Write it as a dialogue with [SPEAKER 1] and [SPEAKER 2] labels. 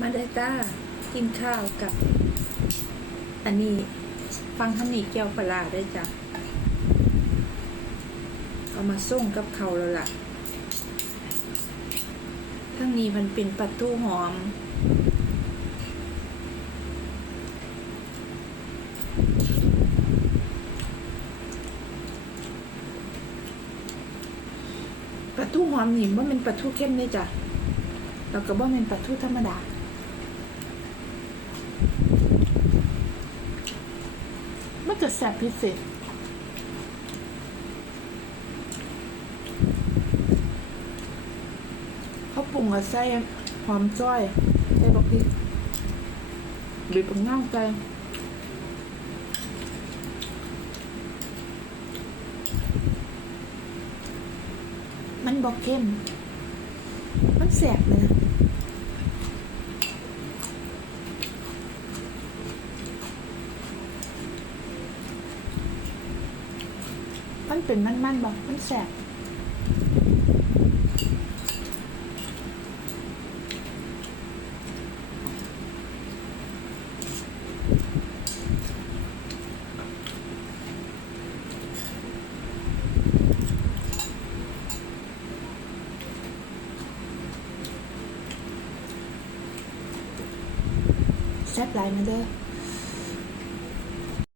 [SPEAKER 1] มาได้จ้ากินข้าวกับ อันนี้ฟังท่านนี่แก้วปลาได้จ้ะเอามาส่งกับเขาแล้วล่ะทั้งนี้มันเป็นปลาทูหอมปลาทูหอมนี่ว่าเป็นปลาทูเข้มเลยจ้ะแล้วก็บ่เป็นปลาทูธรรมดา มันจะแซ่บพิเศษเขาปรุงกับใส่หอมจ้อยใส่บักพริกบีบปังง่างใจมันบอกเข้มมันแสบเลยนะ มันเป็นมันๆบอก